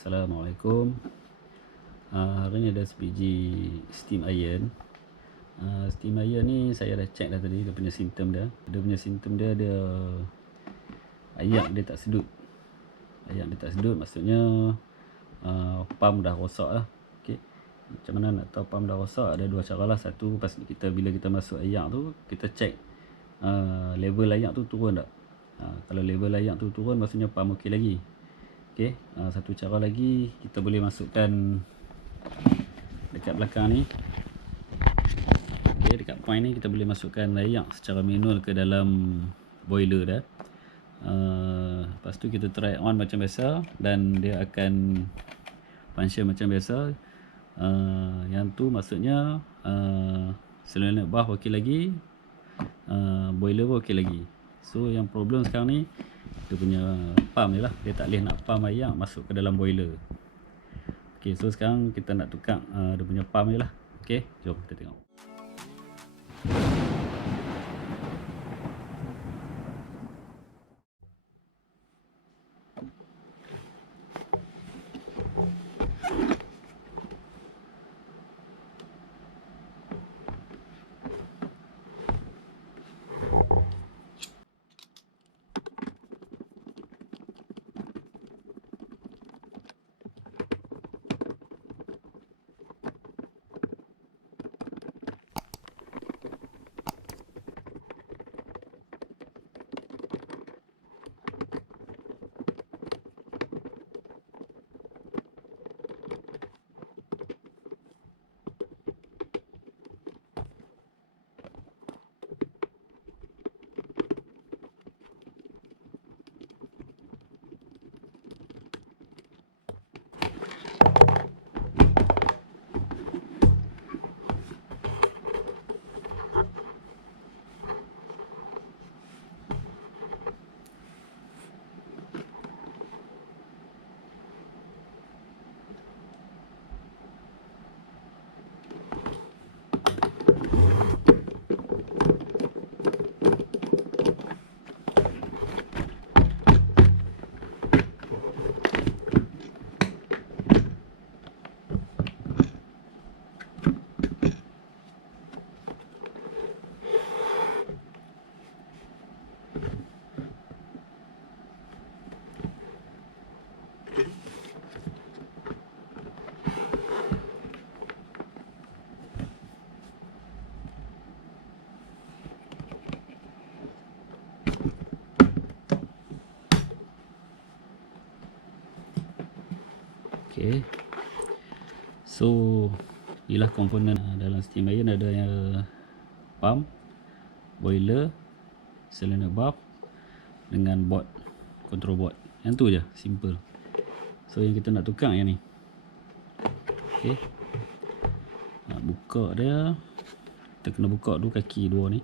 Assalamualaikum. Hari ni ada sebiji steam iron. Steam iron ni saya dah check dah tadi dia punya simptom dia. Dia punya simptom dia ayak dia tak sedut. Ayak dia tak sedut maksudnya pump dah rosak lah. Okey. Macam mana nak tahu pump dah rosak? Ada dua cara lah. Satu, bila kita masuk ayak tu, kita check level ayak tu turun tak. Kalau level ayak tu turun maksudnya pump okey lagi. Okey, satu cara lagi kita boleh masukkan dekat belakang ni. Okey, dekat point ni kita boleh masukkan ayak secara manual ke dalam boiler dah. Lepas tu kita try on macam biasa dan dia akan function macam biasa. Yang tu maksudnya selenek bath okey lagi, boiler pun okey lagi. So yang problem sekarang ni dia punya pump je lah. Dia tak boleh nak pump ayak masuk ke dalam boiler. Ok, so sekarang kita nak tukar dia punya pump je lah. Ok, jom kita tengok. Okay, so inilah komponen dalam steam iron. Ada yang pump, boiler, cylinder bath dengan board, control board. Yang tu je, simple. So yang kita nak tukar yang ni. Okay, nak buka dia, kita kena buka dulu kaki dua ni.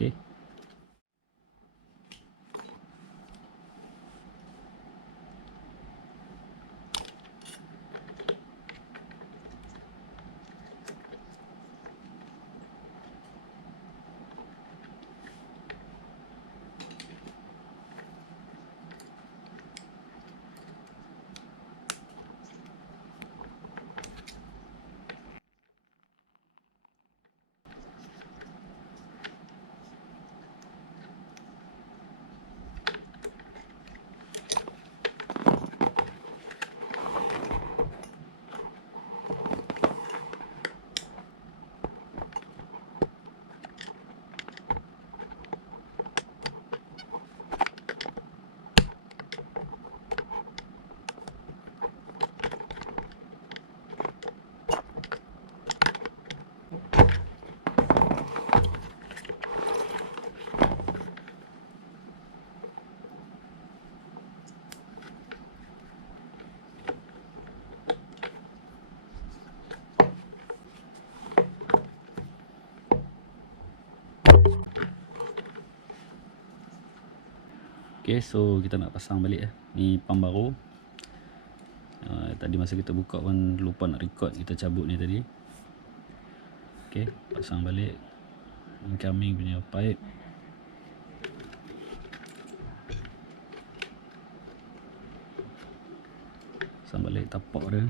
Okay, okay, so kita nak pasang balik ni pump baru. Tadi masa kita buka pun lupa nak record, kita cabut ni tadi. Okay, pasang balik incoming punya pipe. balik tapak dia.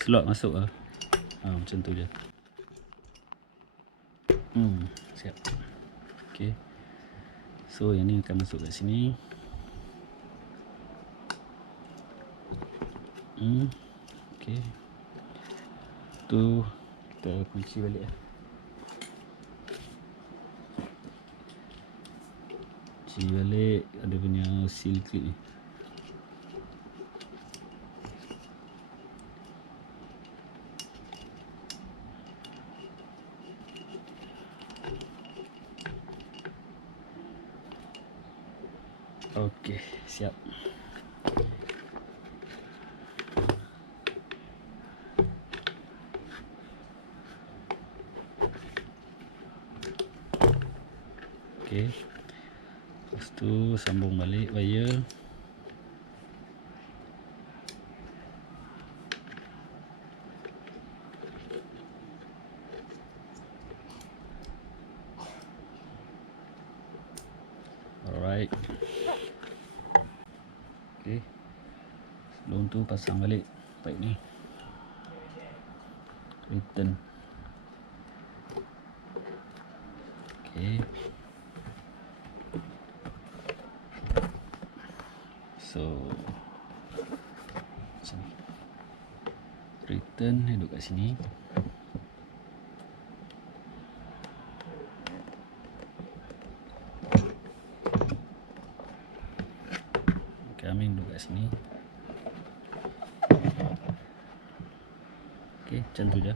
Slot masuk lah. Macam tu je. Siap. Okay. So yang ni akan masuk kat sini. Okay. Tu kita kunci balik lah. Kunci balik. Ada punya seal clip ni. Okey, siap. Okey. Lepas tu sambung balik wire. Alright. Okey. Sebelum tu pasang balik pipe ni. Return. Okey. So sini. Return duduk kat sini. Kami duduk kat sini. Okey, macam tu je.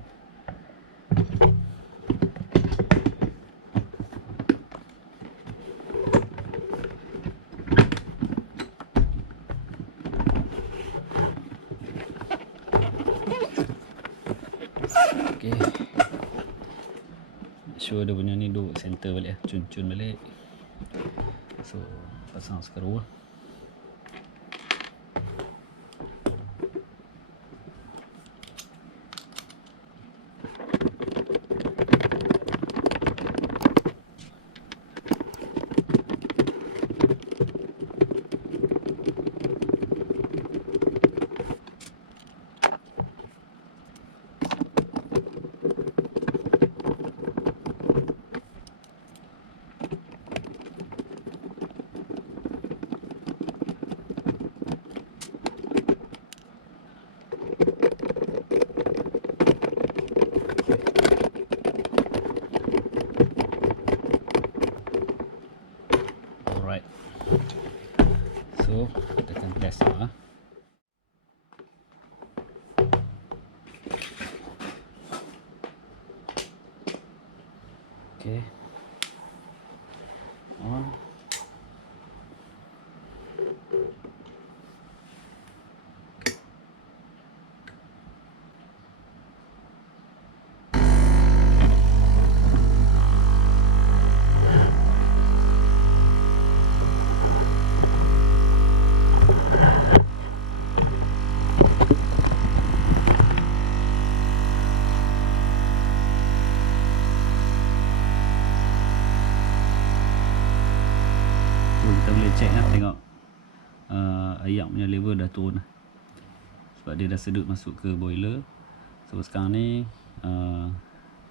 Okey. Make sure dia punya ni duduk center balik lah. Cun-cun balik. So, pasang skru lah. So, kita akan test lah. Okay. On. Kita boleh check lah, tengok ayak punya level dah turun lah. Sebab dia dah sedut masuk ke boiler. So sekarang ni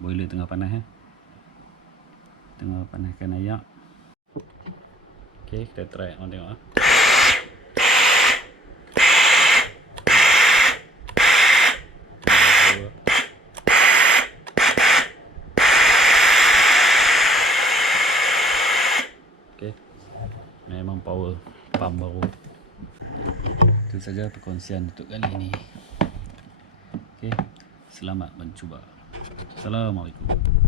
boiler tengah panas tengah panaskan ayak. Ok, kita try on tengok lah. Memang power pump baru. Itu saja perkongsian untuk kali ini. Okey, selamat mencuba. Assalamualaikum.